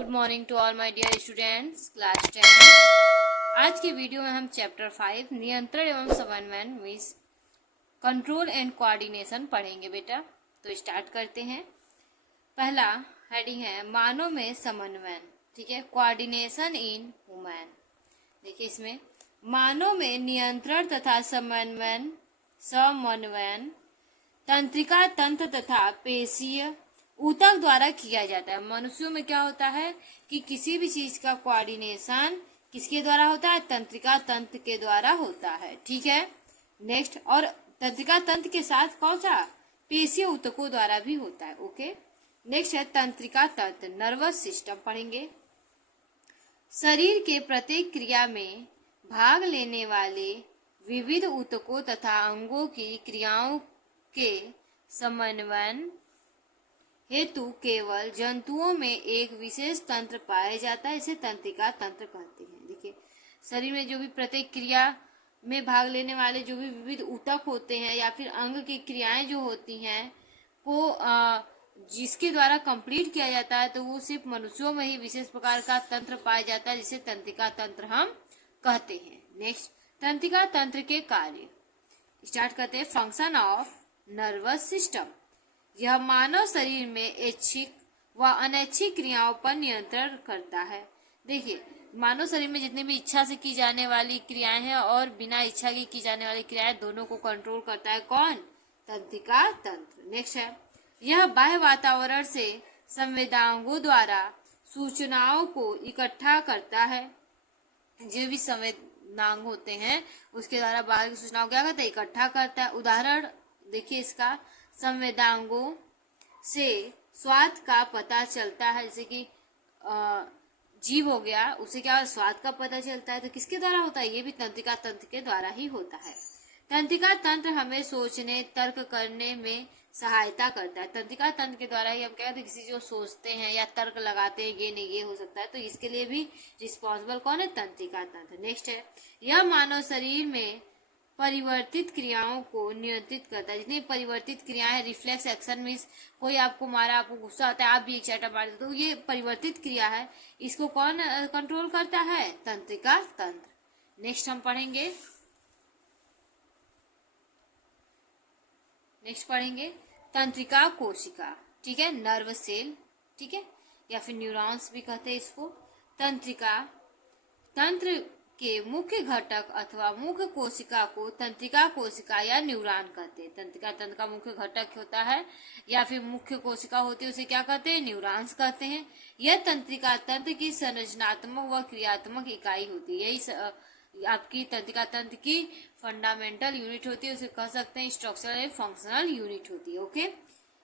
Good morning to all my dear students class 10। आज की video में हम चैप्टर 5 नियंत्रण एवं समन्वय मीन्स कंट्रोल एंड कोऑर्डिनेशन पढ़ेंगे बेटा। तो स्टार्ट करते हैं। पहला हेडिंग है मानव में समन्वय, ठीक है, कोऑर्डिनेशन इन ह्यूमन। देखिए इसमें मानव में नियंत्रण तथा समन्वय तंत्रिका तंत्र तथा पेशीय ऊतक द्वारा किया जाता है। मनुष्यों में क्या होता है कि किसी भी चीज का कोऑर्डिनेशन किसके द्वारा होता है? तंत्रिका तंत्र के द्वारा होता है, ठीक है। नेक्स्ट, और तंत्रिका तंत्र के साथ कौन सा? पेशीय ऊतकों द्वारा भी होता है। ओके, नेक्स्ट है तंत्रिका तंत्र, नर्वस सिस्टम पढ़ेंगे। शरीर के प्रत्येक क्रिया में भाग लेने वाले विविध ऊतकों तथा अंगों की क्रियाओं के समन्वय हेतु केवल जंतुओं में एक विशेष तंत्र पाया जाता है, इसे तंत्रिका तंत्र कहते हैं। देखिए शरीर में जो भी प्रत्येक क्रिया में भाग लेने वाले जो भी विविध ऊतक होते हैं या फिर अंग की क्रियाएं जो होती हैं को जिसके द्वारा कंप्लीट किया जाता है, तो वो सिर्फ मनुष्यों में ही विशेष प्रकार का तंत्र पाया जाता है, जिसे तंत्रिका तंत्र हम कहते हैं। नेक्स्ट, तंत्रिका तंत्र के कार्य स्टार्ट करते हैं। फंक्शन ऑफ नर्वस सिस्टम, यह मानव शरीर में ऐच्छिक व अनैच्छिक क्रियाओं पर नियंत्रण करता है। देखिए मानव शरीर में जितनी भी इच्छा से की जाने वाली क्रियाएं हैं और बिना इच्छा की जाने वाली क्रियाएं, दोनों को कंट्रोल करता है कौन? तंत्रिका तंत्र। नेक्स्ट है, यह बाह्य वातावरण से संवेदनाओं द्वारा सूचनाओं को इकट्ठा करता है। जो भी संवेदनांग होते हैं उसके द्वारा बाहर की सूचनाओं क्या करता है? इकट्ठा करता है। उदाहरण देखिए इसका, संवेदनांगों से स्वाद का पता चलता है, जैसे कि जीभ हो गया, उसे क्या स्वाद का पता चलता है, तो किसके द्वारा होता है? ये भी तंत्रिका तंत्र के द्वारा ही होता है। तंत्रिका तंत्र हमें सोचने तर्क करने में सहायता करता है। तंत्रिका तंत्र के द्वारा ही हम क्या कहते हैं, किसी जो सोचते हैं या तर्क लगाते हैं, ये नहीं ये हो सकता है, तो इसके लिए भी रिस्पॉन्सिबल कौन है? तंत्रिका तंत्र। नेक्स्ट है, यह मानव शरीर में परिवर्तित क्रियाओं को नियंत्रित करता है। जितनी परिवर्तित क्रियाएं, रिफ्लेक्स एक्शन मीन्स कोई आपको मारा, आपको गुस्सा आता है, आप भी एक चाटा मार देते हो, तो ये परिवर्तित क्रिया है, इसको कौन कंट्रोल करता है? तंत्रिका तंत्र। नेक्स्ट हम पढ़ेंगे, तंत्रिका कोशिका, ठीक है, नर्व सेल, ठीक है, या फिर न्यूरॉन्स भी कहते हैं इसको। तंत्रिका तंत्र के मुख्य घटक अथवा मुख्य कोशिका को तंत्रिका कोशिका या न्यूरॉन कहते हैं। तंत्रिका तंत्र का मुख्य घटक होता है या फिर मुख्य कोशिका होती है, उसे क्या कहते हैं? न्यूरॉन्स कहते हैं। यह तंत्रिका तंत्र की संरचनात्मक व क्रियात्मक इकाई होती है। यही आपकी तंत्रिका तंत्र की फंडामेंटल यूनिट होती है, उसे कह सकते हैं स्ट्रक्चरल एंड फंक्शनल यूनिट होती है। ओके,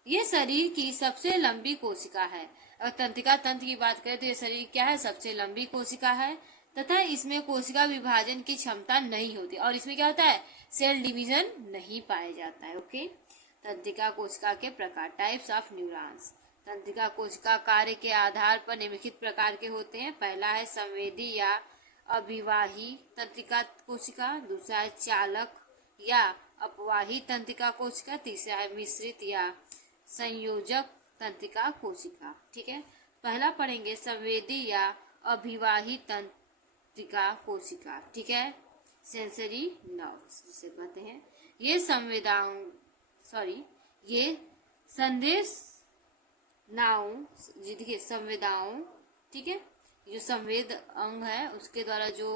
ये शरीर की सबसे लंबी कोशिका है। अगर तंत्रिका तंत्र की बात करें तो ये शरीर क्या है? सबसे लंबी कोशिका है, तथा इसमें कोशिका विभाजन की क्षमता नहीं होती, और इसमें क्या होता है? सेल डिवीजन नहीं पाया जाता है। ओके, तंत्रिका कोशिका के प्रकार, टाइप्स ऑफ न्यूरॉन्स। तंत्रिका कोशिका कार्य के आधार पर निम्नलिखित प्रकार के होते हैं। पहला है संवेदी या अभिवाही तंत्रिका कोशिका, दूसरा है चालक या अपवाही तंत्रिका कोशिका, तीसरा है मिश्रित या संयोजक तंत्रिका कोशिका। ठीक है, पहला पढ़ेंगे संवेदी या अभिवाही तंत्रिका कोशिका, ठीक है, सेंसरी नर्व्स जिसे कहते हैं। ये ये संदेश नाउ, देखिए संवेदाओं, ठीक है, जो संवेद अंग है उसके द्वारा जो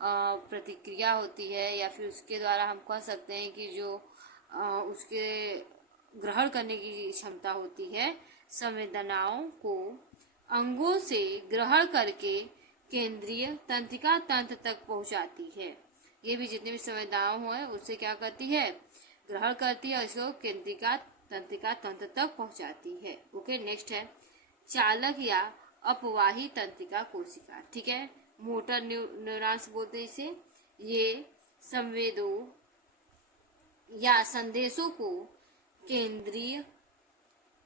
प्रतिक्रिया होती है, या फिर उसके द्वारा हम कह सकते हैं कि जो उसके ग्रहण करने की क्षमता होती है, संवेदनाओं को अंगों से ग्रहण करके केंद्रीय तंत्रिका तंत्र तक पहुंचाती है। ये भी जितने भी संवेदनाओं है उससे क्या करती है? ग्रहण करती है और इसको केंद्रिका तंत्रिका तंत्र तक पहुंचाती है। ओके, नेक्स्ट है चालक या अपवाही तंत्रिका कोशिका, ठीक है, मोटर न्यूरॉन्स बोलते हैं इसे। ये संवेदों या संदेशों को केंद्रीय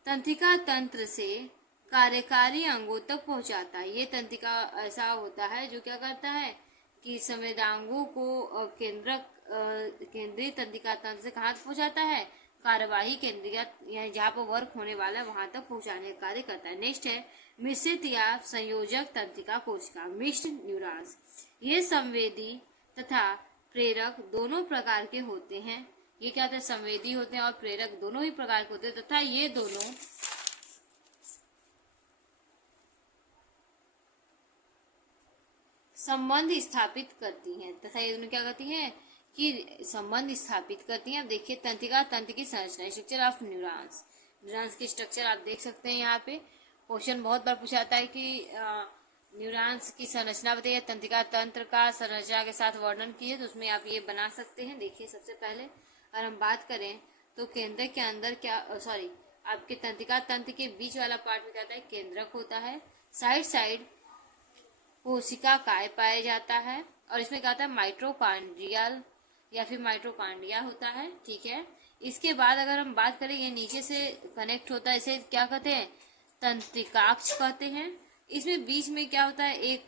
तंत्रिका तंत्र से कार्यकारी अंगों तक पहुंचाता है। ये तंत्रिका ऐसा होता है जो क्या करता है कि संवेदांगों को केंद्रीय तंत्रिका तंत्र से कहाँ पहुंचाता है? कार्यवाही केंद्रीय, जहाँ पर वर्क होने वाला है वहां तक पहुंचाने का कार्य करता है। नेक्स्ट है मिश्रित या संयोजक तंत्रिका कोशिका मिक्स्ड न्यूरॉन्स। ये संवेदी तथा प्रेरक दोनों प्रकार के होते हैं। ये क्या होते हैं? संवेदी होते हैं और प्रेरक दोनों ही प्रकार के होते हैं तथा ये दोनों संबंध स्थापित करती हैं तथा ये दोनों क्या करती हैं कि संबंध स्थापित करती हैं। अब देखिए तंत्रिका तंत्र की संरचना, स्ट्रक्चर ऑफ न्यूरॉन्स। न्यूरॉन्स की स्ट्रक्चर आप देख सकते हैं यहाँ पे। क्वेश्चन बहुत बार पूछा जाता है कि न्यूरॉन्स की संरचना बताइए, तंत्रिका तंत्र का संरचना के साथ वर्णन कीजिए, तो उसमें आप ये बना सकते हैं। देखिए सबसे पहले अगर हम बात करें तो केंद्र के अंदर आपके तंत्रिका तंत्र के बीच वाला पार्ट में क्या होता है? केंद्रक होता है। साइड साइड कोशिका काय पाया जाता है और इसमें क्या होता है? माइटोकॉन्ड्रियल या फिर माइटोकॉन्ड्रिया होता है। ठीक है, इसके बाद अगर हम बात करें ये नीचे से कनेक्ट होता है, इसे क्या कहते हैं? तंत्रिकाक्ष कहते हैं। इसमें बीच में क्या होता है? एक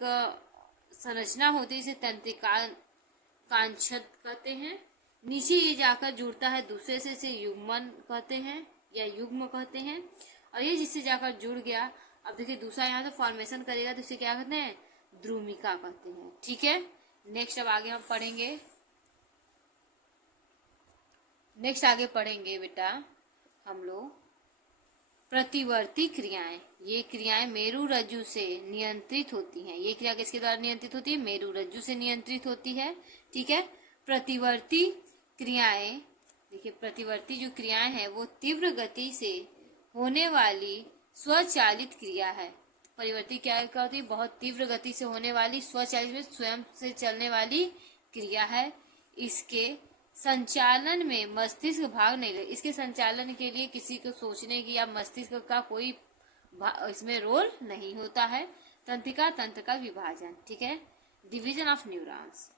संरचना होती है, इसे तंत्रिकांक्षत कहते हैं। नीचे ये जाकर जुड़ता है दूसरे से, इसे युग्मन कहते हैं या युग्म कहते हैं। और ये जिससे जाकर जुड़ गया, अब देखिए दूसरा यहाँ से फॉर्मेशन करेगा तो इसे क्या कहते हैं? द्रुमिका कहते हैं। ठीक है, नेक्स्ट अब आगे हम पढ़ेंगे। आगे पढ़ेंगे बेटा हम लोग प्रतिवर्ती क्रियाएं। ये क्रियाएं मेरु रज्जु से नियंत्रित होती हैं। ये क्रिया किसके द्वारा नियंत्रित होती है? मेरु रज्जु से नियंत्रित होती है। ठीक है, प्रतिवर्ती क्रियाएं, देखिए प्रतिवर्ती जो क्रियाएं हैं वो तीव्र गति से होने वाली स्वचालित क्रिया है। परिवर्ती क्या होती है? बहुत तीव्र गति से होने वाली स्वचालित में स्वयं से चलने वाली क्रिया है। इसके संचालन में मस्तिष्क भाग नहीं ले। इसके संचालन के लिए किसी को सोचने की या मस्तिष्क का कोई इसमें रोल नहीं होता है। तंत्रिका तंत्र का विभाजन। ठीक है, डिवीजन ऑफ न्यूरॉन्स।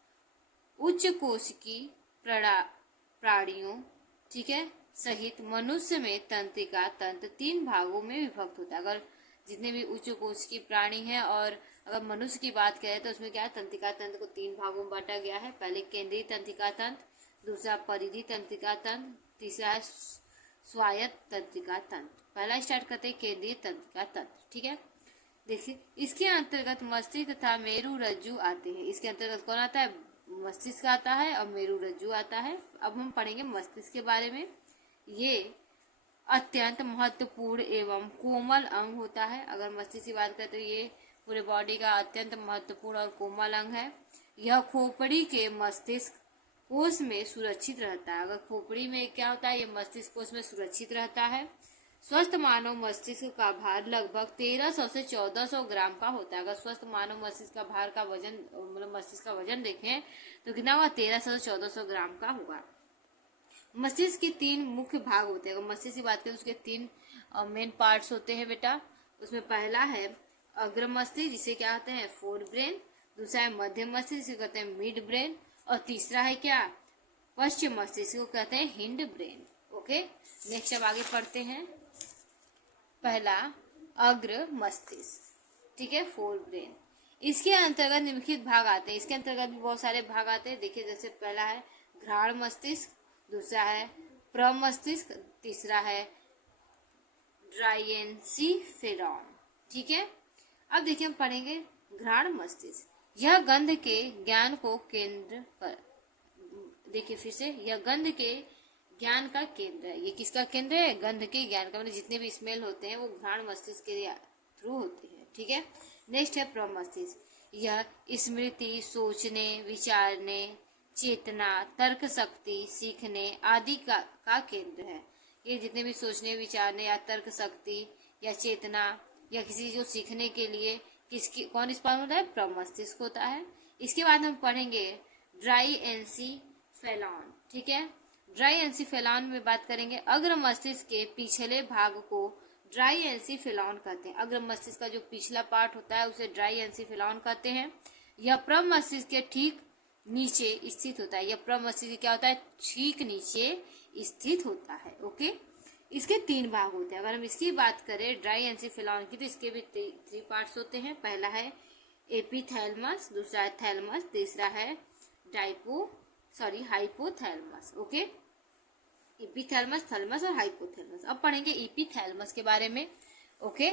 उच्च कोशिकी प्राणियों, ठीक है, सहित मनुष्य में तंत्रिका तंत्र 3 भागों में विभक्त होता है। अगर जितने भी उच्च कोशिकीय प्राणी हैं और अगर मनुष्य की बात करें तो उसमें क्या है? तंत्रिका तंत्र को 3 भागों में बांटा गया है। पहले केंद्रीय तंत्रिका तंत्र, दूसरा परिधि तंत्रिका तंत्र, तीसरा है स्वायत्त तंत्रिका तंत्र। पहला स्टार्ट करते हैं केंद्रीय तंत्रिका तंत्र। ठीक है, देखिए इसके अंतर्गत मस्तिष्क तथा मेरु रज्जु आते हैं। इसके अंतर्गत कौन आता है? मस्तिष्क आता है और मेरु रज्जु आता है। अब हम पढ़ेंगे मस्तिष्क के बारे में। ये अत्यंत महत्वपूर्ण एवं कोमल अंग होता है। अगर मस्तिष्क की बात करें तो ये पूरे बॉडी का अत्यंत महत्वपूर्ण और कोमल अंग है। यह खोपड़ी के मस्तिष्क कोश में सुरक्षित रहता है। अगर खोपड़ी में क्या होता है? ये मस्तिष्क कोश में सुरक्षित रहता है। स्वस्थ मानव मस्तिष्क का भार लगभग 1300 से 1400 ग्राम का होता है। अगर स्वस्थ मानव मस्तिष्क का भार का वजन मतलब मस्तिष्क का वजन देखें तो कितना होगा? 1300 से 1400 ग्राम का होगा। मस्तिष्क के 3 मुख्य भाग होते हैं। अगर मस्तिष्क की बात करें तो उसके 3 मेन पार्ट्स होते हैं बेटा। उसमें पहला है अग्र मस्तिष्क, जिसे क्या कहते हैं? Fore brain. दूसरा है मध्य मस्तिष्क, जिसे कहते हैं मिड ब्रेन। और तीसरा है क्या? पश्चिम मस्तिष्क को कहते हैं हिंड ब्रेन। ओके, नेक्स्ट अब आगे पढ़ते हैं। पहला अग्र मस्तिष्क, ठीक है, फोर ब्रेन। इसके अंतर्गत निम्नलिखित भाग आते हैं। इसके अंतर्गत भी बहुत सारे भाग आते हैं। देखिए जैसे पहला है घ्राण मस्तिष्क, दूसरा है प्रमस्तिष्क, तीसरा है ड्राइएन्सीफेरॉन। ठीक है, अब देखिए हम पढ़ेंगे घ्राण मस्तिष्क। यह गंध के ज्ञान को केंद्र कर, देखिए फिर से, यह गंध के ज्ञान का केंद्र है। ये किसका केंद्र है? गंध के ज्ञान का, मतलब जितने भी स्मेल होते हैं वो घ्राण मस्तिष्क के थ्रू होते हैं। ठीक है, नेक्स्ट है प्रमस्तिष्क। यह स्मृति, सोचने, विचारने, चेतना, तर्क शक्ति, सीखने आदि का केंद्र है। ये जितने भी सोचने, विचारने या तर्क शक्ति या चेतना या किसी चीज को सीखने के लिए कौन स्पंद होता है? प्रमस्तिष्क होता है। इसके बाद हम पढ़ेंगे ड्राइएन्सीफेरॉन। ठीक है, ड्राइएन्सीफेरॉन में बात करेंगे। अग्र मस्तिष्क के पिछले भाग को ड्राइएन्सीफेरॉन कहते हैं। अग्र मस्तिष्क का जो पिछला पार्ट होता है उसे ड्राइएन्सीफेरॉन कहते हैं। यह प्रमस्तिष्क के ठीक नीचे स्थित होता है। यह प्रमस्तिष्क क्या होता है? ठीक नीचे स्थित होता है। ओके, इसके 3 भाग होते हैं। अगर हम इसकी बात करें ड्राइएन्सीफेरॉन की तो इसके भी 3 पार्ट्स होते हैं। पहला है एपिथैलेमस, दूसरा है थैलेमस, तीसरा है हाइपोथैलेमस। ओके, एपिथैलेमस, थैलेमस और हाइपोथैलेमस। अब पढ़ेंगे एपिथैलेमस के बारे में। ओके,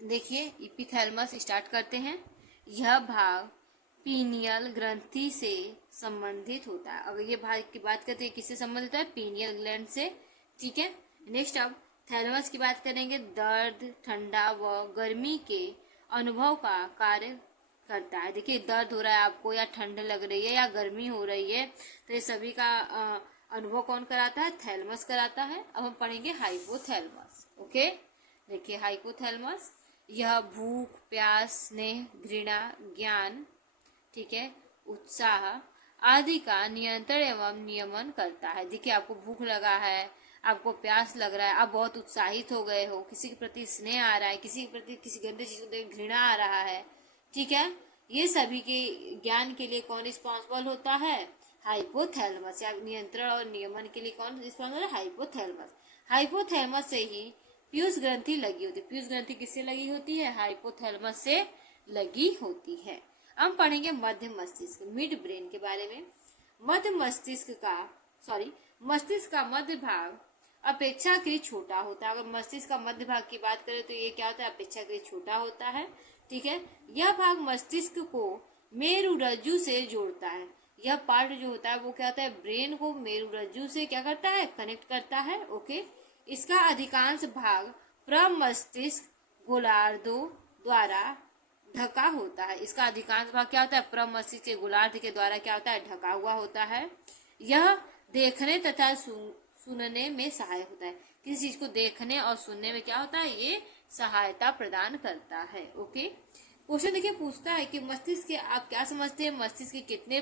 देखिए इपिथैलेमस स्टार्ट करते हैं। यह भाग पीनियल ग्रंथि से संबंधित होता है। अगर ये भाग की बात करते हैं किससे संबंधित है, पीनियल ग्लैंड से। ठीक है, नेक्स्ट अब थैलेमस की बात करेंगे। दर्द, ठंडा व गर्मी के अनुभव का कार्य करता है। देखिए दर्द हो रहा है आपको, या ठंड लग रही है, या गर्मी हो रही है, तो ये सभी का अनुभव कौन कराता है, थैलेमस कराता है। अब हम पढ़ेंगे हाइपोथैलेमस। ओके, देखिए हाइपोथैलेमस यह भूख, प्यास, स्नेह, घृणा, ज्ञान, ठीक है, उत्साह आदि का नियंत्रण एवं नियमन करता है। देखिए आपको भूख लगा है, आपको प्यास लग रहा है, आप बहुत उत्साहित हो गए हो, किसी के प्रति स्नेह आ रहा है, किसी के प्रति किसी गंदे चीज को देख घृणा आ रहा है, ठीक है, ये सभी के ज्ञान के लिए कौन रिस्पॉन्सिबल होता है, हाइपोथैलेमस। या नियंत्रण और नियमन के लिए कौन रिस्पॉन्सिबल है, हाइपोथैलेमस। हाइपोथैलेमस से ही पीयूष ग्रंथि लगी होती है। पीयूष ग्रंथि किससे लगी होती है, हाइपोथैलेमस से लगी होती है। हम पढ़ेंगे मध्य मस्तिष्क, मिड ब्रेन के बारे में। मध्य मस्तिष्क का मध्य भाग अपेक्षाकृत छोटा होता है। अगर मस्तिष्क का मध्य भाग की बात करें तो ये क्या होता है, अपेक्षाकृत छोटा होता है। ठीक है, यह भाग मस्तिष्क को मेरुरज्जु से जोड़ता है। यह पार्ट जो होता है वो क्या होता है, ब्रेन को मेरुरज्जु से क्या करता है, कनेक्ट करता है। ओके, इसका अधिकांश भाग प्रमस्तिष्क गोलार्धों द्वारा ढका होता है। इसका अधिकांश भाग क्या होता है, प्रमस्तिष्क के गोलार्ध के द्वारा क्या होता है, ढका हुआ होता है। यह देखने तथा सुनने में सहायक होता है। किसी चीज को देखने और सुनने में क्या होता है, ये सहायता प्रदान करता है। ओके, क्वेश्चन देखिए पूछता है कि मस्तिष्क के आप क्या समझते हैं, मस्तिष्क के कितने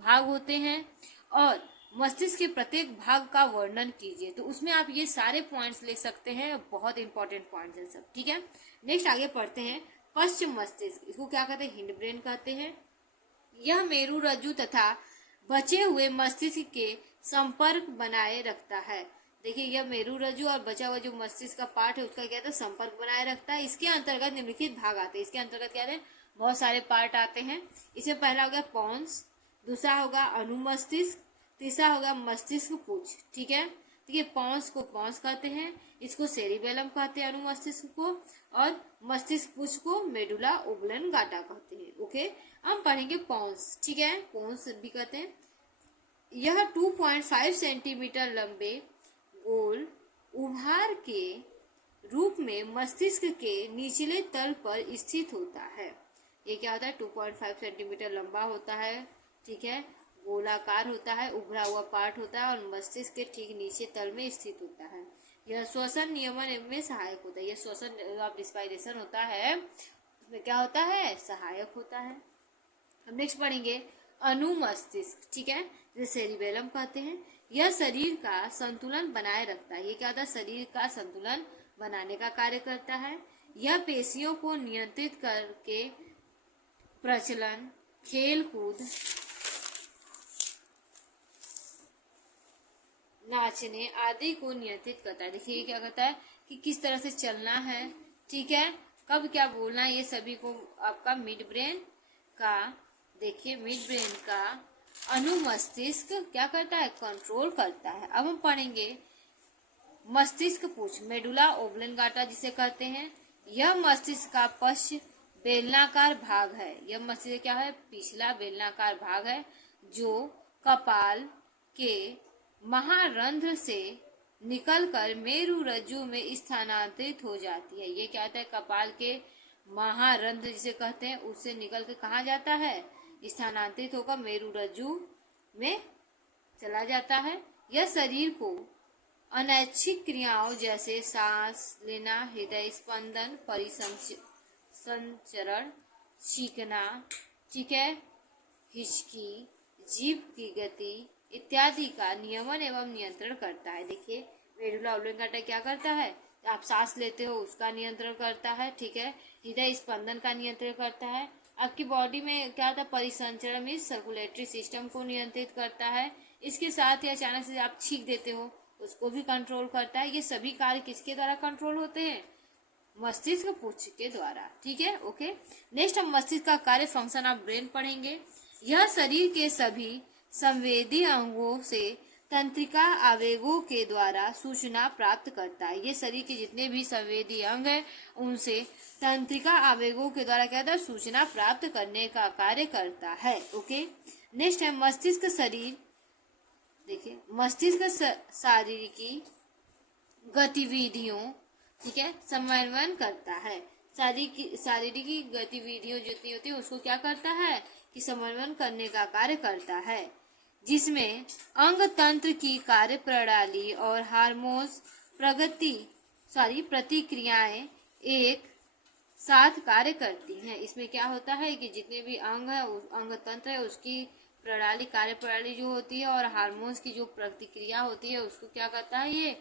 भाग होते हैं और मस्तिष्क के प्रत्येक भाग का वर्णन कीजिए। तो उसमें आप ये सारे पॉइंट्स लिख सकते हैं, बहुत इंपॉर्टेंट पॉइंट्स हैं सब। ठीक है, नेक्स्ट आगे पढ़ते हैं। पश्चिम मस्तिष्क, इसको क्या कहते हैं, हिंड ब्रेन कहते हैं। यह मेरुरज्जु तथा बचे हुए मस्तिष्क के संपर्क बनाए रखता है। देखिए यह मेरुरज्जु और बचा हुआ जो मस्तिष्क का पार्ट है उसका क्या कहते हैं, संपर्क बनाए रखता है। इसके अंतर्गत निम्नलिखित भाग आते हैं। इसके अंतर्गत क्या है, बहुत सारे पार्ट आते हैं। इसमें पहला होगा पॉन्स, दूसरा होगा अनुमस्तिष्क, तीसरा होगा मस्तिष्क पुच्छ। ठीक है, देखिए पॉन्स को पॉन्स कहते हैं, इसको सेरिबेलम कहते हैं अनुमस्तिष्क को, और मस्तिष्क पुच्छ को मेडुला ओब्लंगाटा कहते हैं। ओके, हम पढ़ेंगे पॉन्स। ठीक है, पॉन्स भी कहते हैं। यह 2.5 सेंटीमीटर लंबे गोल उभार के रूप में मस्तिष्क के निचले तल पर स्थित होता है। ये क्या होता है, 2.5 सेंटीमीटर लंबा होता है। ठीक है, गोलाकार होता है, उभरा हुआ पार्ट होता है और मस्तिष्क के ठीक नीचे तल में स्थित होता है। यह श्वसन नियमन में सहायक होता है। यह श्वसन ऑफ रिस्पायरेशन होता है, उसमें क्या होता है, सहायक होता है। अब नेक्स्ट पढ़ेंगे अनुमस्तिष्क। ठीक है, जिसे सेरिबेलम कहते हैं। यह शरीर का संतुलन बनाए रखता है। ये क्या होता है, शरीर का संतुलन बनाने का कार्य करता है। यह पेशियों को नियंत्रित करके प्रचलन, खेल कूद, नाचने आदि को नियंत्रित करता है। देखिए क्या कहता है कि किस तरह से चलना है, ठीक है, कब क्या बोलना है, ये सभी को आपका मिड ब्रेन का, देखिए मिड ब्रेन का अनुमस्तिष्क क्या करता है, कंट्रोल करता है। अब हम पढ़ेंगे मस्तिष्क पुच्छ, मेडुला ओब्लंगाटा जिसे कहते हैं। यह मस्तिष्क का पश्च बेलनाकार भाग है। यह मस्तिष्क क्या है, पिछला बेलनाकार भाग है, जो कपाल के महारंध्र से निकलकर मेरुरज्जु में स्थानांतरित हो जाती है। ये क्या होता है, कपाल के महारंध्र जिसे कहते हैं उससे निकल के कहाँ जाता है, स्थानांतरित होकर मेरुरज्जु में चला जाता है। यह शरीर को अनैच्छिक क्रियाओं जैसे सांस लेना, हृदय स्पंदन, परिसंचरण, चीखना, ठीक है, हिचकी, जीभ की गति इत्यादि का नियमन एवं नियंत्रण करता है। देखिए मेडुला ओब्लंगाटा क्या करता है, आप सांस लेते हो उसका नियंत्रण करता है। ठीक है, हृदय स्पंदन का नियंत्रण करता है। आपकी बॉडी में क्या होता है, परिसंचरण में सर्कुलेटरी सिस्टम को नियंत्रित करता है। इसके साथ ही अचानक से आप छींक देते हो उसको भी कंट्रोल करता है। ये सभी कार्य किसके द्वारा कंट्रोल होते हैं, मस्तिष्क पुच्छ के द्वारा। ठीक है, ओके। नेक्स्ट हम मस्तिष्क का कार्य, फंक्शन ऑफ ब्रेन पढ़ेंगे। यह शरीर के सभी संवेदी अंगों से तंत्रिका आवेगों के द्वारा सूचना प्राप्त करता है। ये शरीर के जितने भी संवेदी अंग है उनसे तंत्रिका आवेगों के द्वारा क्या होता है, सूचना प्राप्त करने का कार्य करता है। ओके, नेक्स्ट है मस्तिष्क शरीर। देखिए मस्तिष्क शारीरिक गतिविधियों, ठीक है, समन्वय करता है। शारीरिक गतिविधियों जितनी होती है उसको क्या करता है कि समन्वय करने का कार्य करता है, जिसमें अंग तंत्र की कार्य प्रणाली और हार्मोन्स प्रतिक्रियाएं एक साथ कार्य करती हैं। इसमें क्या होता है कि जितने भी अंग है अंग तंत्र है उसकी प्रणाली कार्य प्रणाली जो होती है और हार्मोन्स की जो प्रतिक्रिया होती है उसको क्या करता है, ये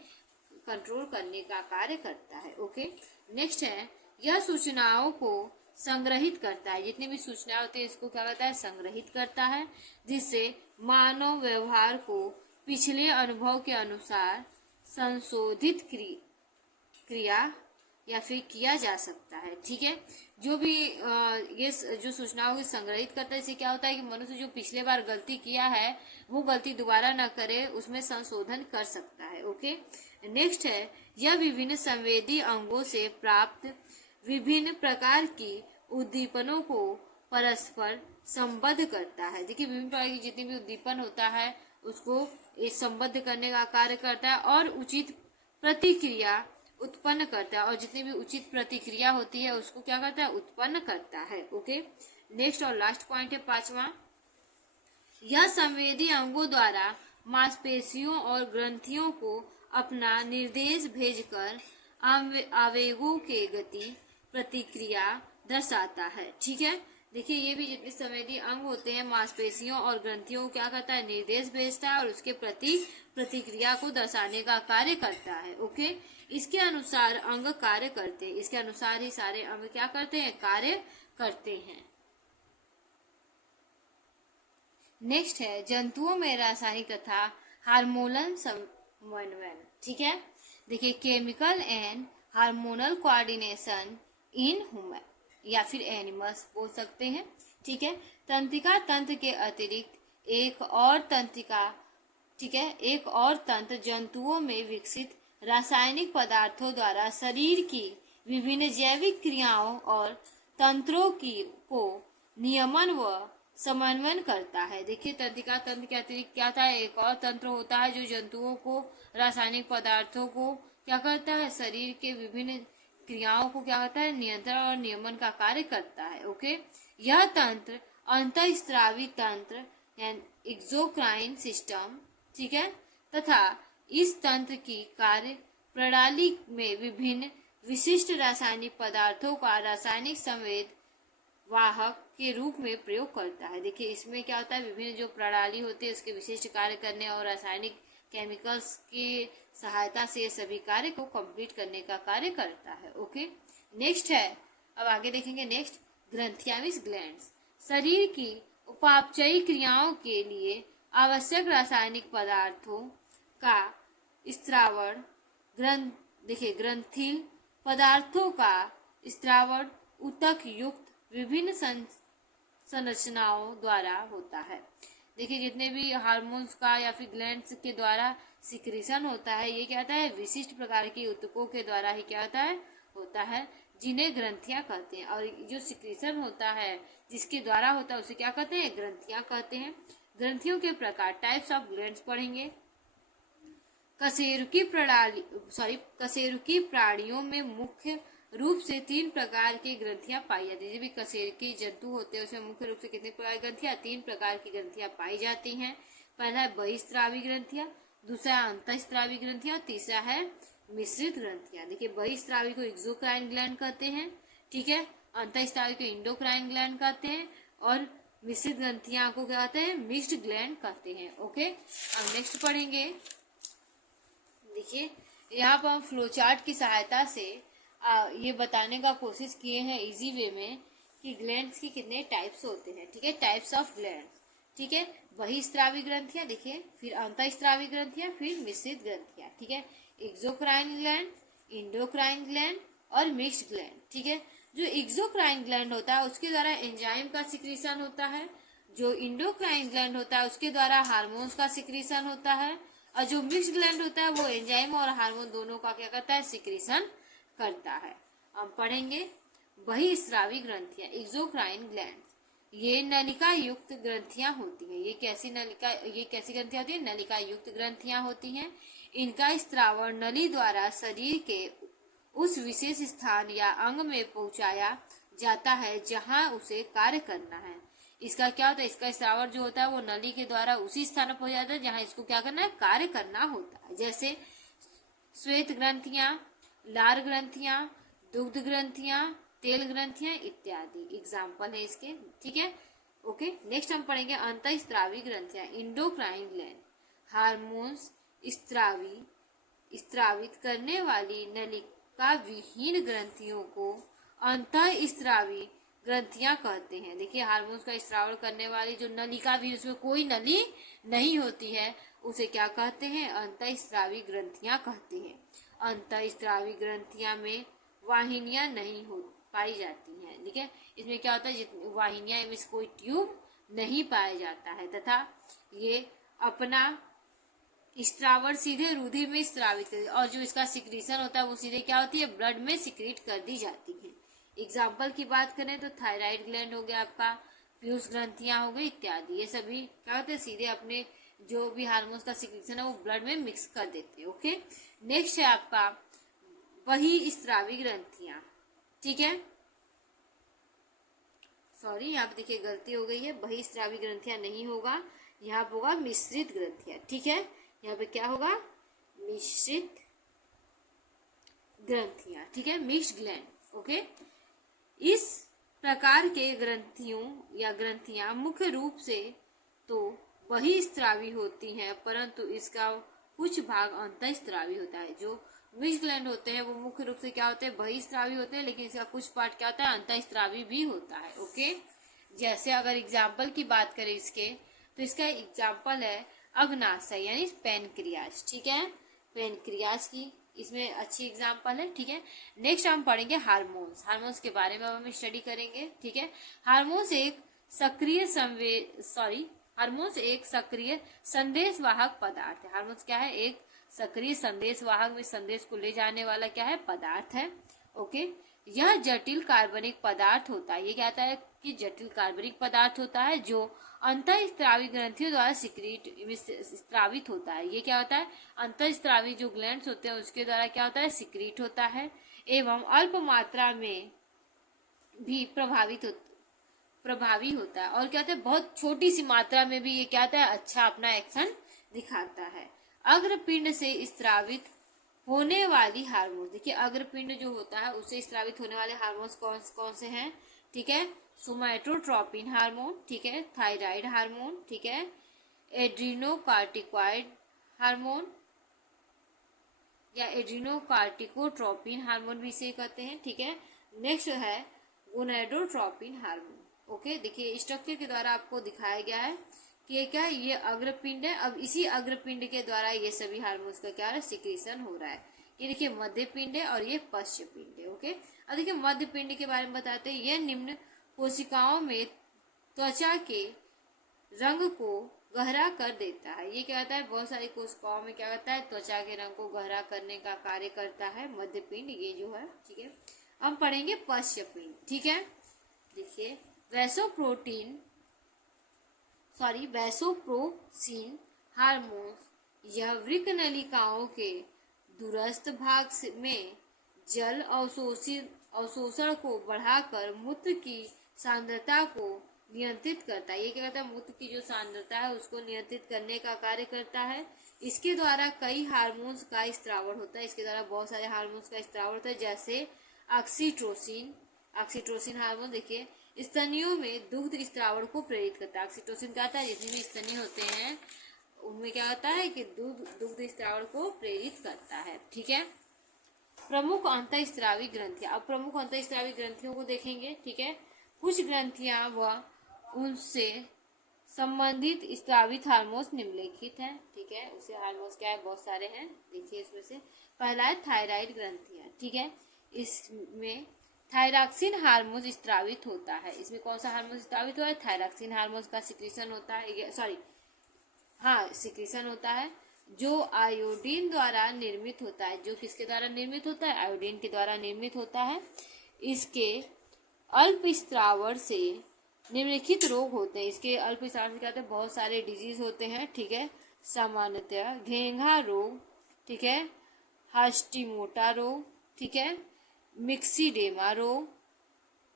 कंट्रोल करने का कार्य करता है। ओके, नेक्स्ट है यह सूचनाओं को संग्रहित करता है। जितनी भी सूचनाएं होती है इसको क्या करता है, संग्रहित करता है, जिससे मानव व्यवहार को पिछले अनुभव के अनुसार संशोधित क्रिया या फिर किया जा सकता है। ठीक है, जो भी ये जो सूचनाओं को संग्रहित करता है, इससे क्या होता है कि मनुष्य जो पिछले बार गलती किया है वो गलती दोबारा न करे, उसमें संशोधन कर सकता है। ओके, नेक्स्ट है यह विभिन्न संवेदी अंगों से प्राप्त विभिन्न प्रकार की उद्दीपनों को परस्पर संबद्ध करता है। देखिए विभिन्न प्रकार की जितनी भी उद्दीपन होता है उसको संबद्ध करने का कार्य करता है और उचित प्रतिक्रिया उत्पन्न करता है, और जितनी भी उचित प्रतिक्रिया होती है उसको क्या करता है, उत्पन्न करता है। ओके, नेक्स्ट और लास्ट पॉइंट है पांचवा, यह संवेदी अंगों द्वारा मांसपेशियों और ग्रंथियों को अपना निर्देश भेजकर आवेगों के गति प्रतिक्रिया दर्शाता है। ठीक है, देखिए ये भी जितने संवेदी अंग होते हैं मांसपेशियों और ग्रंथियों को क्या करता है, निर्देश भेजता है और उसके प्रति प्रतिक्रिया को दर्शाने का कार्य करता है। ओके, इसके अनुसार अंग कार्य करते हैं, इसके अनुसार ही सारे अंग क्या करते हैं, कार्य करते हैं। नेक्स्ट है जंतुओं में रासायनिक तथा हार्मोनल समन्वय। ठीक है, देखिए chemical and hormonal coordination in human या फिर एनिमल्स बोल सकते हैं। ठीक है, तंत्रिका तंत्र के अतिरिक्त एक और तंत्रिका, ठीक है, एक और तंत्र जंतुओं में विकसित रासायनिक पदार्थों द्वारा शरीर की विभिन्न जैविक क्रियाओं और तंत्रों को नियमन व समन्वय करता है। देखिए तंत्रिका तंत्र के अतिरिक्त क्या था, एक और तंत्र होता है जो जंतुओं को रासायनिक पदार्थों को क्या करता है, शरीर के विभिन्न क्रियाओं को क्या करता है, नियंत्रण और नियमन का कार्य करता है। ओके, यह तंत्र अंतःस्रावी तंत्र एक्सोक्राइन सिस्टम, ठीक है, तथा इस तंत्र की कार्य प्रणाली में विभिन्न विशिष्ट रासायनिक पदार्थों का रासायनिक संवेद वाहक के रूप में प्रयोग करता है। देखिए इसमें क्या होता है, विभिन्न जो प्रणाली होती है उसके विशिष्ट कार्य करने और रासायनिक केमिकल्स की सहायता से सभी कार्य को कंप्लीट करने का कार्य करता है। ओके, नेक्स्ट है, अब आगे देखेंगे नेक्स्ट, ग्रंथियां मींस ग्लैंड्स। शरीर की उपापचयी क्रियाओं के लिए आवश्यक रासायनिक पदार्थों का स्त्रावण देखिए ग्रंथिल पदार्थों का स्त्रावण ऊतक युक्त विभिन्न संरचनाओं द्वारा होता है। देखिए जितने भी हार्मोन्स का या फिर ग्लैंड्स के द्वारा सिक्रीशन होता है, ये क्या होता है, विशिष्ट प्रकार के ऊतकों के द्वारा ही क्या होता है, जिन्हें ग्रंथियां कहते हैं। और जो सिक्रीशन होता है जिसके द्वारा होता है उसे क्या कहते हैं, ग्रंथियां कहते हैं। ग्रंथियों के प्रकार, टाइप्स ऑफ ग्लैंड्स पढ़ेंगे। कशेरुकी प्राणियों में मुख्य रूप से 3 प्रकार की ग्रंथियां पाई जाती है। भी कशेरुकी जंतु होते हैं उसमें मुख्य रूप से कितने प्रकार की ग्रंथियां, 3 प्रकार की ग्रंथियां पाई जाती हैं। पहला है बहिस्रावी ग्रंथियां, दूसरा है अंतःस्रावी ग्रंथियां और तीसरा है मिश्रित ग्रंथियां। देखिए बहिस्रावी को एक्सोक्राइन ग्लैंड कहते हैं, ठीक है, अंतःस्रावी को इंडोक्राइन ग्लैंड कहते हैं और मिश्रित ग्रंथियां को क्या कहते हैं, मिक्स्ड ग्लैंड कहते हैं। ओके, अब नेक्स्ट पढ़ेंगे। देखिए यहाँ पर हम फ्लो चार्ट की सहायता से ये बताने का कोशिश किए हैं इजी वे में कि ग्लैंड्स की कितने टाइप्स होते हैं। ठीक है, टाइप्स ऑफ ग्लैंड्स, ठीक है, बहिस्रावी ग्रंथियां, देखिए फिर अंतःस्रावी ग्रंथियां, फिर मिश्रित ग्रंथियां। ठीक है, एक्सोक्राइन ग्लैंड, इंडोक्राइन ग्लैंड और मिक्स्ड ग्लैंड। ठीक है, जो एक्सोक्राइन ग्लैंड होता है उसके द्वारा एंजाइम का सिक्रीशन होता है, जो इंडोक्राइन ग्लैंड होता है उसके द्वारा हार्मोन्स का सिक्रीशन होता है और जो मिक्स ग्लैंड होता है वो एंजाइम और हार्मोन दोनों का क्या करता है, सिक्रीशन करता है। हम पढ़ेंगे बहिस्रावी ग्रंथियां, एक्सोक्राइन ग्लैंड। ये नलिका युक्त ग्रंथियां होती हैं। ये कैसी ग्रंथियां होती है, नलिका युक्त ग्रंथियां होती हैं। इनका स्त्रावण नली द्वारा शरीर के उस विशेष स्थान या अंग में पहुंचाया जाता है जहां उसे कार्य करना है। इसका क्या होता है, इसका स्त्रावण जो होता है वो नली के द्वारा उसी स्थान पर पहुंच जाता है जहां इसको क्या करना है, कार्य करना होता है। जैसे श्वेत ग्रंथियां, लार ग्रंथियां, दुग्ध ग्रंथियां, तेल ग्रंथियां इत्यादि एग्जाम्पल है इसके। ठीक है, ओके। नेक्स्ट हम पढ़ेंगे अंतःस्त्रावी ग्रंथियां, इंडोक्राइन ग्लैंड। हार्मोन्स स्त्रावित करने वाली नलिका विहीन ग्रंथियों को अंतःस्त्रावी ग्रंथियां कहते हैं। देखिए, हार्मोन्स का स्त्रावण करने वाली जो नलिका भी, उसमें कोई नली नहीं होती है, उसे क्या कहते हैं, अंतःस्त्रावी ग्रंथियां कहते हैं। अंतःस्त्रावी ग्रंथियां में वाहिनियां नहीं हो पाई जाती हैं। ठीक है, इसमें क्या होता है, वाहिनियां में कोई ट्यूब नहीं पाया जाता है तथा ये अपना स्त्रावण सीधे रुधिर में स्त्रावित कर, और जो इसका सिक्रीशन होता है वो सीधे क्या होती है, ब्लड में सिक्रीट कर दी जाती है। एग्जाम्पल की बात करें तो थायराइड ग्लैंड हो गया आपका, पीयूष ग्रंथियां हो गई इत्यादि। ये सभी क्या होते हैं, सीधे अपने जो भी हार्मोन्स का सिक्रीशन है वो ब्लड में मिक्स कर देते हैं। ओके, नेक्स्ट है आपका बहिस्रावी ग्रंथियां। ठीक है, सॉरी, यहाँ पे देखिए गलती हो गई है, बहिस्रावी ग्रंथियां नहीं होगा, यहाँ पे होगा मिश्रित ग्रंथियां। ठीक है, यहाँ पे क्या होगा, मिश्रित ग्रंथियां। ठीक है, मिक्स्ड ग्लैंड। ओके, इस प्रकार के ग्रंथियां मुख्य रूप से तो बहिस्रावी होती हैं, परंतु इसका कुछ भाग अंतःस्रावी होता है। जो मिक्स्ड ग्लैंड होते हैं वो मुख्य रूप से क्या होते हैं, बहिस्रावी होते हैं, लेकिन इसका कुछ पार्ट क्या होता है, अंतःस्रावी भी होता है। ओके, जैसे अगर एग्जाम्पल की बात करें इसके, तो इसका एग्जाम्पल है अग्नाशय यानी पैनक्रियाज। ठीक है, पैनक्रियाज की इसमें अच्छी एग्जाम्पल है। ठीक है, नेक्स्ट हम पढ़ेंगे हार्मोन्स। हार्मोन्स के बारे में हम स्टडी करेंगे। ठीक है, हार्मोन्स एक सक्रिय संदेशवाहक पदार्थ है। हार्मोन्स क्या है, एक सक्रिय संदेशवाहक में संदेश को ले जाने वाला क्या है, पदार्थ है। ओके, यह जटिल कार्बनिक पदार्थ होता है। ये क्या होता है कि जटिल कार्बनिक पदार्थ होता है जो अंतःस्रावी ग्रंथियों द्वारा स्त्रावित होता है। ये क्या होता है, अंतःस्रावी जो ग्लैंड्स होते हैं उसके द्वारा क्या होता है, सिक्रीट होता है, एवं अल्प मात्रा में भी प्रभावी होता है। और क्या होता है, बहुत छोटी सी मात्रा में भी ये क्या होता है, अच्छा अपना एक्शन दिखाता है। अग्रपिंड से स्त्रावित होने वाली हार्मोन, देखिए अग्रपिंड जो होता है उससे स्त्रावित होने वाले हार्मोन्स कौन से हैं। ठीक है, सोमैटोट्रोपिन हार्मोन, ठीक है, थायराइड हार्मोन, ठीक है, एड्रीनोकार्टिकॉइड हार्मोन या एड्रीनोकार्टिकोट्रोपिन हार्मोन भी इसे कहते हैं। ठीक है, नेक्स्ट है गोनेडोट्रोपिन हार्मोन। ओके, देखिए स्ट्रक्चर के द्वारा आपको दिखाया गया है कि ये क्या है, ये अग्रपिंड है। अब इसी अग्रपिंड के द्वारा ये सभी हार्मोन्स का क्या है, सिक्रीशन हो रहा है। ये देखिए मध्य पिंड है और ये पश्च पिंड है। ओके, अब देखिए मध्य पिंड के बारे में बताते हैं। यह निम्न कोशिकाओं में त्वचा के रंग को गहरा कर देता है। ये क्या होता है, बहुत सारी कोशिकाओं में क्या करता है, त्वचा के रंग को गहरा करने का कार्य करता है मध्य पिंड, ये जो है। ठीक है, हम पढ़ेंगे पश्च पिंड। ठीक है, देखिए वैसोप्रोसिन हार्मोन यह वृक्क नलिकाओं के दूरस्थ भाग में जल अवशोषण को बढ़ाकर मूत्र की सांद्रता को नियंत्रित करता है। ये क्या करता है, मूत्र की जो सांद्रता है उसको नियंत्रित करने का कार्य करता है। इसके द्वारा कई हार्मोन्स का स्त्रावण होता है। इसके द्वारा बहुत सारे हार्मोन्स का स्त्रावण होता है, जैसे ऑक्सीटोसिन हार्मोन। देखिए स्तनियों में दुग्ध स्त्रावण को प्रेरित करता है। ऑक्सीटोसिन क्या होता है, जितने भी स्तनी होते हैं उनमें क्या होता है कि दुग्ध स्त्रावण को प्रेरित करता है। ठीक है, प्रमुख अंतःस्रावी ग्रंथियां। अब प्रमुख अंतःस्रावी ग्रंथियों को देखेंगे। ठीक है, कुछ ग्रंथियां व उनसे संबंधित स्त्रावित हार्मोन्स निम्नलिखित हैं। ठीक है, उसे हार्मोन्स क्या है, बहुत सारे हैं। देखिए इसमें से पहला है थायराइड ग्रंथियां। ठीक है, इसमें थायरॉक्सिन हार्मोन स्त्रावित होता है। इसमें कौन सा हार्मोन स्त्रावित हुआ है, थायरॉक्सिन हार्मोन का सिक्रीशन होता है, सिक्रीशन होता है, जो आयोडीन द्वारा निर्मित होता है, जो किसके द्वारा निर्मित होता है, आयोडीन के द्वारा निर्मित होता है। इसके अल्प स्त्रावर से निम्नलिखित रोग होते हैं। इसके अल्प स्त्रावर से क्या होते हैं, बहुत सारे डिजीज होते हैं, ठीक है। सामान्यतः घेंघा रोग, ठीक है, हास्टिमोटा रोग, ठीक है, मिक्सीडेमा रोग,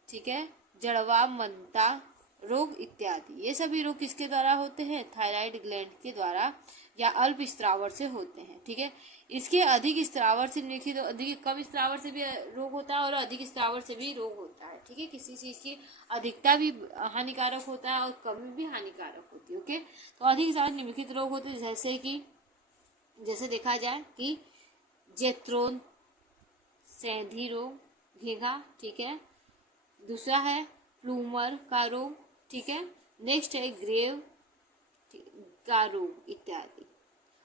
ठीक है, जड़वा मनता रोग इत्यादि। ये सभी रोग किसके द्वारा होते हैं, थायराइड ग्लैंड के द्वारा या अल्प स्त्रावर से होते हैं, ठीक है। इसके अधिक स्त्रावर से निम्नलिखित, अधिक कम स्त्रावर से भी रोग होता है और अधिक स्त्रावर से भी रोग होता है, ठीक है। किसी चीज की अधिकता भी हानिकारक होता है और कमी भी हानिकारक होती है, ओके। तो अधिक स्त्रावर निम्नलिखित रोग होते हैं, जैसे देखा जाए कि जेत्रोन सैंधी रोग, घेंघा, ठीक है। दूसरा है प्लूमर का रोग, ठीक है। नेक्स्ट है ग्रेव का रोग इत्यादि।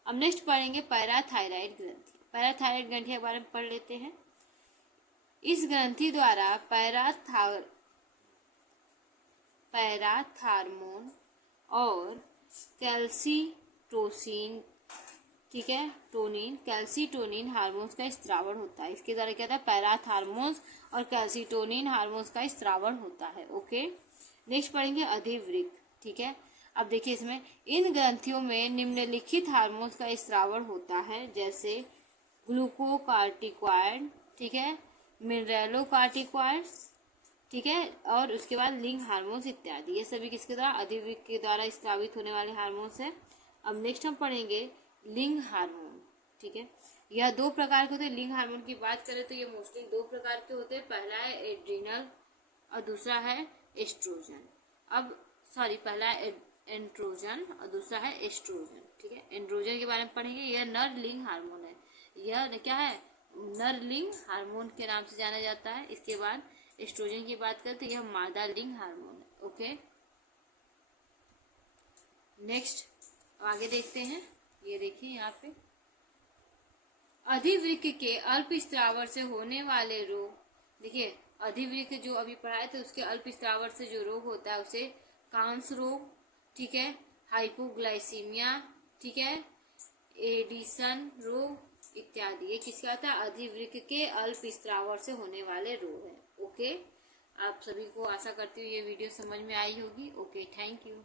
अब नेक्स्ट पढ़ेंगे पैराथायराइड ग्रंथि। पैराथायराइड ग्रंथि के बारे में पढ़ लेते हैं। इस ग्रंथि द्वारा पैराथार्मोन और कैल्सिटोसिन, ठीक है, टोनिन, कैल्सिटोनिन हार्मोन्स का स्त्रावण होता है। इसके द्वारा क्या होता है, पैराथार्मोन्स और कैल्सिटोनिन हार्मोन्स का स्त्रावण होता है, ओके। नेक्स्ट पढ़ेंगे अधिवृक्क, ठीक है। अब देखिए इसमें इन ग्रंथियों में निम्नलिखित हार्मोन्स का स्त्रावण होता है, जैसे ग्लूकोकार्टिकॉइड, ठीक है, मिनरलोकार्टिकॉइड्स, ठीक है, और उसके बाद लिंग हार्मोन्स इत्यादि। ये सभी किसके द्वारा, अधिवृक्क के द्वारा स्रावित होने वाले हार्मोन्स है। अब नेक्स्ट हम पढ़ेंगे लिंग हार्मोन, ठीक है। यह दो प्रकार के होते हैं। लिंग हार्मोन की बात करें तो ये मोस्टली दो प्रकार के होते हैं। पहला है एड्रिनल और दूसरा है एस्ट्रोजन। पहला है एंड्रोजन और दूसरा है एस्ट्रोजन, ठीक है। एंड्रोजन के बारे में पढ़ेंगे। यह नर लिंग हार्मोन है। यह क्या है, नर लिंग हार्मोन के नाम से जाना जाता है। इसके बाद एस्ट्रोजन की बात करें तो यह मादा लिंग हार्मोन है, ओके। नेक्स्ट आगे देखते हैं। ये देखिए यहाँ पे अधिवृक्क के अल्प स्त्रावर से होने वाले रोग। देखिए अधिवृक्क जो अभी पढ़ाए थे उसके अल्प स्त्रावर से जो रोग होता है उसे कांस रोग, ठीक है, हाइपोग्लाइसीमिया, ठीक है, एडिसन रोग इत्यादि। ये किसका होता है, अधिवृक्क के अल्प स्त्रावर से होने वाले रोग है, ओके। आप सभी को आशा करती हूँ ये वीडियो समझ में आई होगी, ओके। Thank you.